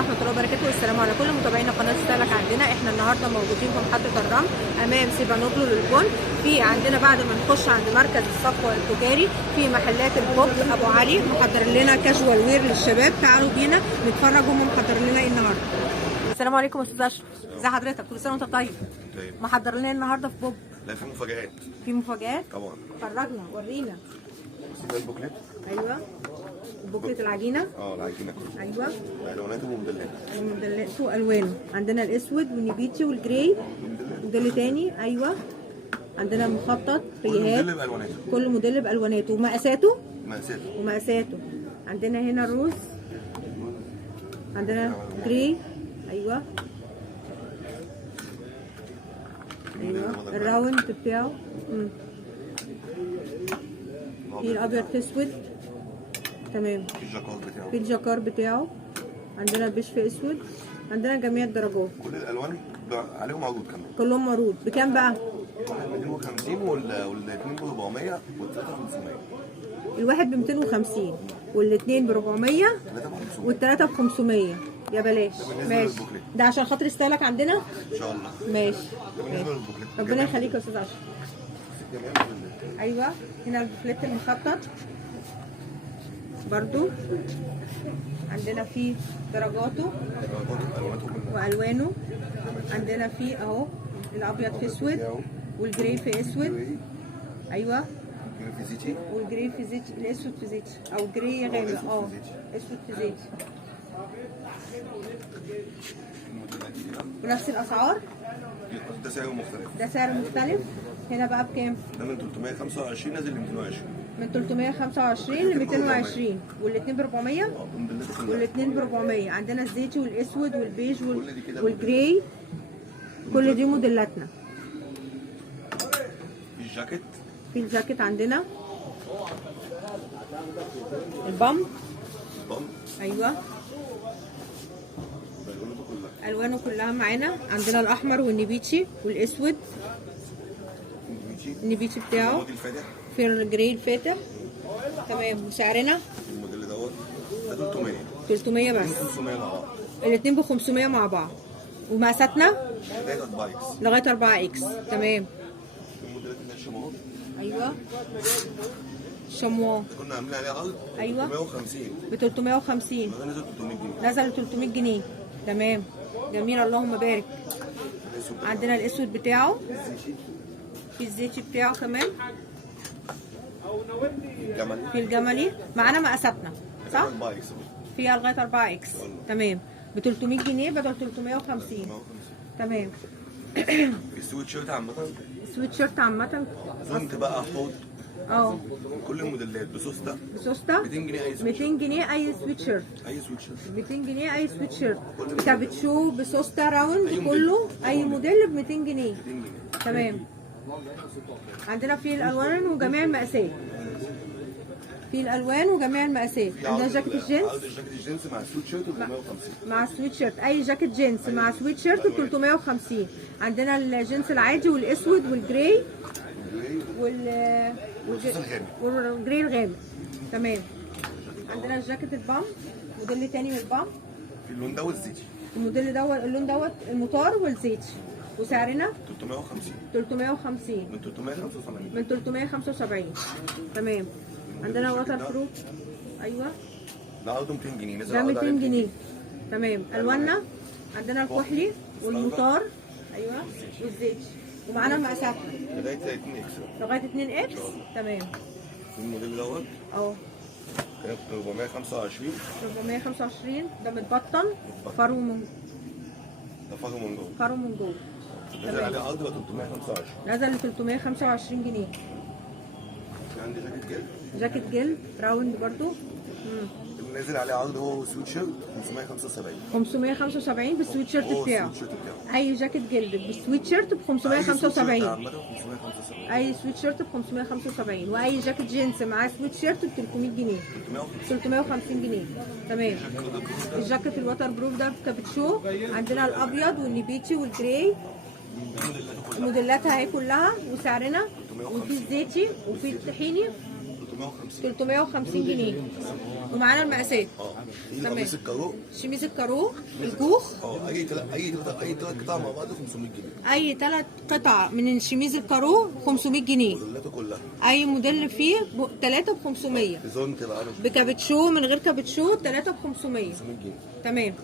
ورحمه الله وبركاته، والسلام على كل متابعينا قناه ستايلك. عندنا احنا النهارده موجودين في محطه الرمل امام سيبانوجلو للبن. في عندنا بعد ما نخش عند مركز الصفوه التجاري في محلات البوب ابو علي محضر لنا كاجوال وير للشباب. تعالوا بينا نتفرج هم محضر لنا ايه النهارده. السلام عليكم يا استاذ اشرف، ازي حضرتك؟ كل سنه وانت طيب. محضر لنا النهارده في بوب. لا، في مفاجآت. في مفاجآت طبعا. فرجنا ورينا. ده البوكليت. ايوه بوكليت العجينه. العجينه كلها. ايوه الواناته وموديلات. الموديلات والوانه عندنا الاسود والنبيتي والجراي موديل تاني. ايوه عندنا مخطط ريهات، كل موديل بالواناته. كل موديل بالواناته ومقاساته. مقاساته عندنا هنا الروز، عندنا جراي. ايوه الراوند بتاعه. في الابيض في اسود. تمام. في الجاكار بتاعه عندنا بيش في اسود. عندنا جميع الدرجات، كل الالوان عليهم عروض كمان. كلهم معروض. بكام بقى؟ 250 والاثنين ب 400 والثلاثه ب 500. الواحد ب 250 والاثنين ب 400 والثلاثه ب 500. يا بلاش. ماشي، ده عشان خاطر ستايلك عندنا ان شاء الله. ماشي. بالنسبه للبوكليت ربنا يخليك يا استاذ اشرف. ايوه هنا البوكليت المخطط برضو عندنا فيه درجاته والوانه. عندنا فيه اهو الابيض في اسود والجراي في اسود. ايوه والجراي في زيتي، الاسود في زيتي او جراي غامق. اسود في زيتي بنفس الاسعار. ده سعره مختلف. ده سعر مختلف. هنا بقى بكام؟ ده من 325 نازل ل 220. من 325 ل 220 والاثنين ب 400 والاثنين ب 400. عندنا الزيتي والاسود والبيج والجراي، كل دي موديلاتنا. في الجاكيت. في الجاكيت عندنا البامب. ايوه الوانه كلها معانا. عندنا الاحمر والنبيتشي والاسود. النبيتشي بتاعه في الجراي الفاتح. تمام. وسعرنا الموديل دوت ده 300 بس. 500 مع بعض. الاثنين ب 500 مع بعض. ومقاساتنا لغايه 4 اكس. لغايه 4 اكس. تمام. الموديلات اللي هي الشموع. ايوه شموع كنا عاملين عليها عرض. ايوه 350 ب 350. ده نزل 300 جنيه. نزل 300 جنيه. تمام جميل اللهم بارك. عندنا الاسود بتاعه في الزيتي بتاعه كمان. في الجملي معانا مقاساتنا صح؟ فيها لغايه 4 اكس. تمام ب 300 جنيه بدل 350. تمام. السويت شيرت عامة. السويت شيرت عامة كنت بقى حوض. كل الموديلات بسوسته. 200 جنيه اي سويت 200 جنيه اي سويت شيرت. 200 جنيه اي سويت شيرت. كابتشو بسوسته راوند كله اي موديل ب 200 جنيه. تمام. عندنا في الالوان وجميع المقاسات. في الالوان وجميع المقاسات. عندنا جاكيت الجينز. جاكيت الجينز مع سويت شيرت ب 350. مع سويت شيرت اي جاكيت جينز مع سويت شيرت ب 350. عندنا الجينز العادي والاسود والجراي والجراي الغامق. تمام. عندنا الجاكيت البامب موديل تاني من البامب. في اللون دوت زيتي. الموديل دوت اللون دوت المطار والزيتي. وسعرنا 350 من 375. تمام. عندنا واتر فروت. ايوه ده عرضه 200 جنيه نزل. ده 200 جنيه. تمام. الواننا عندنا الكحلي والمطار. ايوه والزيتي. ومعانا مقاساتنا لغايه 2 اكس. لغايه 2 اكس. تمام. الموديل دوت كان 425. 425 ده متبطن فرو من ده فرو من جوه. فرو من جوه. نزل عليه عرض ب 325. نزل ل 325 جنيه. في عندي جاكيت جلد. جاكيت جلد راوند برضو. نازل عليه عرض هو سويت شيرت 575 بالسويت شيرت بتاعه. اي جاكيت جلد بالسويت شيرت ب 575. اي سويت شيرت ب 575 واي جاكيت جينز مع سويت شيرت ب 300 جنيه. 350 جنيه. تمام. الجاكيت الوتر بروف ده كابتشو. عندنا الابيض والنبيتي والجراي موديلاتها اهي كلها. وسعرنا وفي الزيتي وفي الطحيني 350 جنيه. ومعانا المقاسات. في قميص الكارو. شميز الكارو الجوخ. اي ثلاث قطع مع بعض 500 جنيه. اي 3 قطع من الشميز الكارو 500 جنيه. موديلاته كلها. اي موديل فيه 3 ب 500. بزونت بقى بكابتشو من غير كابتشو 3 ب 500. 500 جنيه. تمام.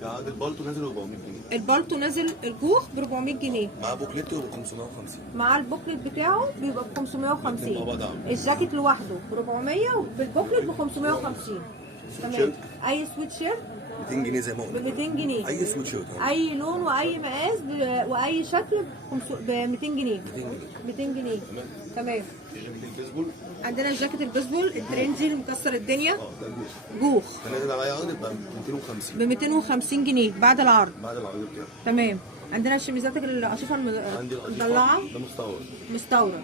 في عقد البالتو نازل 400 جنيه. البالتو نازل الجوخ ب 400 جنيه. مع بوكليته ب 550. مع البوكلت بتاعه بيبقى ب 550. الجاكيت لوحده ب 400 وبالبوكلت ب 550. تمام. اي سويت شيرت 200 جنيه زي ما ب قلنا. 200 جنيه. اي سويت شيرت اي لون واي مقاس واي شكل ب 200 جنيه. 200 جنيه. تمام. الجاكيت البيسبول. عندنا الجاكيت البيسبول الترندي اللي مكسر الدنيا. جوخ ده نازل على اي عقد ب 250. ب 250 جنيه بعد العرض. بعد العرض بتاعه. تمام. عندنا الشميزات القشيفه عندي المضلعه. ده مستورد. مستورد.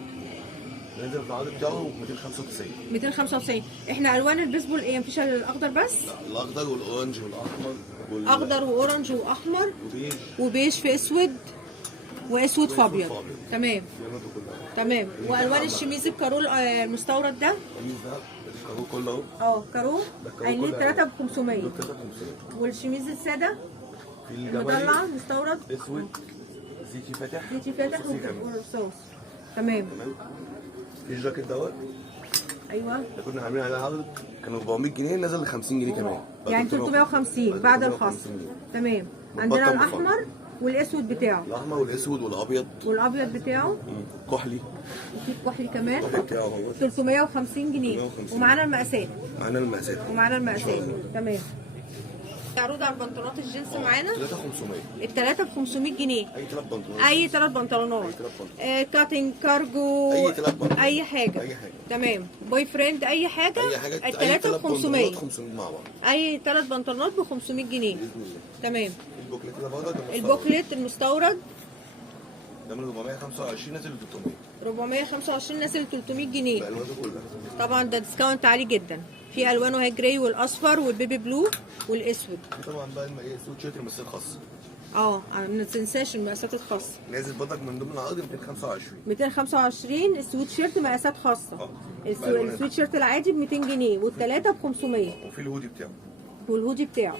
نازل في العرض بتاعه 295. 295. احنا الوان البيسبول ايه؟ مفيش الا الاخضر بس؟ الاخضر والاورنج والاحمر اخضر واورنج واحمر وبيج وبيج في اسود واسود في ابيض. تمام. تمام. والوان الشميز الكارول المستورد ده؟ الشميز ده الكارو كله اهو. كارو عينين 3 ب 500. 3 ب 500. والشميز الساده في المدلع مستورد اسود زيتي فاتح. زيتي فاتح والصوص. تمام. في الجاكيت دوت. ايوه. ده كنا عاملين عليه عرض كان 400 جنيه نزل ل 50 جنيه كمان. يعني 350 بعد الخصم. تمام. عندنا الاحمر والاسود بتاعه. الاحمر والاسود والابيض. والابيض بتاعه. كحلي. وفي الكحلي كمان. الكحلي بتاعه اهو. 350 جنيه. ومعانا المقاسات. معانا المقاسات. تمام. عروض على البنطلونات الجينز معانا 3500. الثلاثه ب 500 جنيه. اي 3 بنطلونات. كاتنج كارجو اي 3 بنطلونات. اي حاجه. تمام. بوي فريند اي حاجه. الثلاثه ب 500. 500 مع بعض. اي 3 بنطلونات ب 500 جنيه. باذن الله. تمام. البوكليت ده برضه البوكليت المستورد ده من 425 نازل ل 300. 425 نازل 300 جنيه. بالوانه كلها. طبعا ده ديسكاونت عالي جدا. في الوانه هي جراي والاصفر والبيبي بلو والاسود. في طبعا بقى السويت شيرت المقاسات الخاصه. ما تنساش المقاسات الخاصه. نازل برضك من ضمن العقد 225. 225 السويت شيرت مقاسات خاصه. السويت شيرت العادي ب 200 جنيه والثلاثه ب 500. وفي الهودي بتاعه. والهودي بتاعه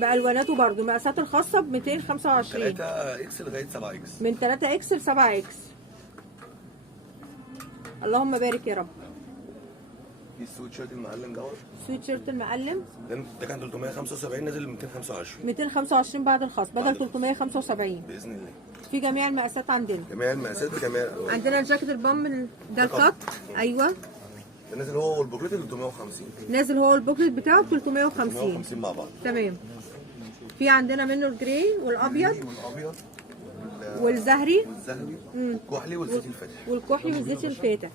بالواناته برضه المقاسات الخاصه ب 225. 3 اكس لغايه 7 اكس. من 3 اكس ل 7 اكس. اللهم بارك يا رب. في السويت شيرت المعلم دوت. السويت شيرت المعلم ده كان 375 نازل ل 225. 225 بعد الخصم بدل 375 باذن الله. في جميع المقاسات عندنا. جميع المقاسات بجميع الالوان. عندنا الجاكيت البام ده الكات. ايوه. ده نازل هو والبوكليت 350. نازل هو البوكليت بتاعه ب 350. 350 مع بعض. تمام. في عندنا منه الجراي والابيض والزهري والكحلي والزيتي الفاتح. والكحلي والزيتي الفاتح.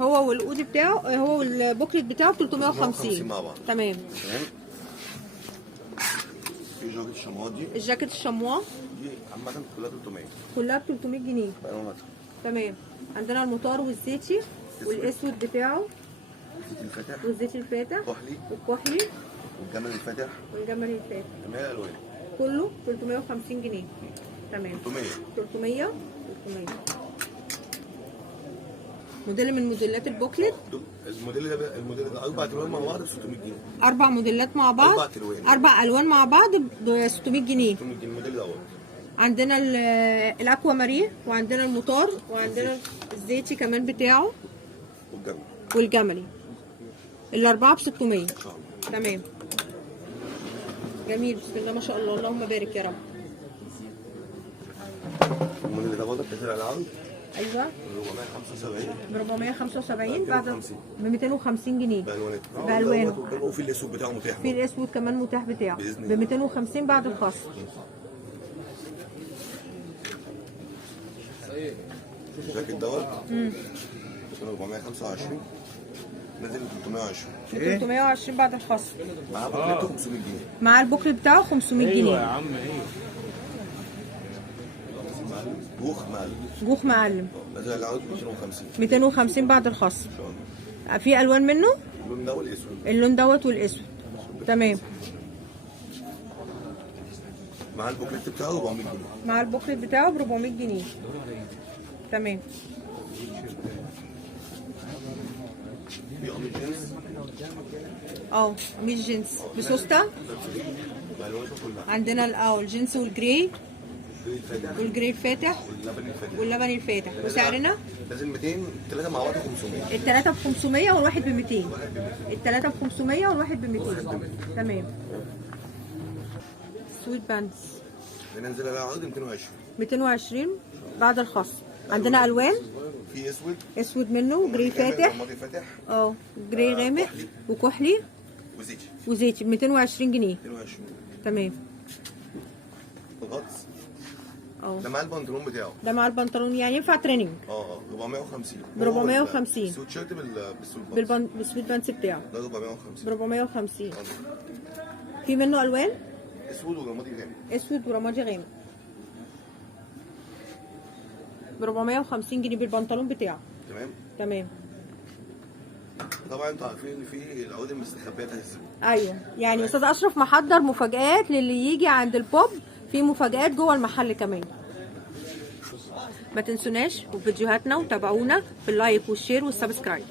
هو والقودي بتاعه هو والبوكليت بتاعه ب 350 مع بعض. تمام. في جاكيت الشمواه دي. الجاكيت الشمواه دي عامة كلها 300. كلها ب 300 جنيه. تمام. عندنا المطار والزيتي والاسود بتاعه والزيتي الفاتح والكحلي والجمل الفاتح جميع الالوان كله 350 جنيه. تمام. 300 موديل من موديلات البوكلت. الموديل ده 4 الوان مع بعض ب 600 جنيه. 4 موديلات مع بعض 4 الوان مع بعض ب 600 جنيه. الموديل دوت. عندنا الاكوا ماريه وعندنا المطار وعندنا الزيتي كمان بتاعه والجملي. الاربعه ب 600. تمام. جميل. بسم الله ما شاء الله. اللهم بارك يا رب. الموديل ده برضه بتنزل على العرض. ايوه. 475. ب 475 بعد ب 250 جنيه. بالوانه. وفي الاسود بتاعه متاح. في الاسود كمان متاح بتاعه ب 250 بعد الخصم. الجاكيت دوت 425 نازل 320. 320 بعد الخصم. معاه بوكليت 500 جنيه. مع البوكليت بتاعه 500 جنيه. ايوه يا عم. جوخ معلم نازل على 250. 250 بعد الخصم. في الوان منه. اللون ده والاسود. اللون دوت والاسود. تمام. مع البوكليت بتاعه 400 جنيه. مع البوكليت بتاعه ب 400 جنيه. تمام. في قميص جينز قميص جينز بسوسته. بالواناته كلها. عندنا الجينز والجراي والجراي الفاتح واللبن الفاتح. وسعرنا لازم 200 3 مع بعض 500. الثلاثة ب 500 والواحد ب 200. الثلاثة ب 500 والواحد ب 200. تمام. سويت باندز بننزل على عرض 220. 220 بعد الخصم. عندنا الوان، في اسود منه، جراي فاتح، رمادي فاتح، جراي غامق وكحلي وزيتي ب 220 جنيه. 22. تمام. الغطس ده مع البنطلون بتاعه. ده مع البنطلون يعني ينفع تريننج. 450. ب 450. السويت شيرت بالسويت بانس بتاعه ده 450. ب 450. في منه الوان اسود ورمادي غامق. اسود ورمادي غامق ب 450 جنيه بالبنطلون بتاعه. تمام. طبعا انتوا عارفين ان في العقود المستخبيه بتاعت الزبون. ايوه يعني استاذ اشرف محضر مفاجآت للي يجي عند البوب، في مفاجآت جوه المحل كمان. ما تنسوناش وفيديوهاتنا وتابعونا في اللايك والشير والسبسكرايب.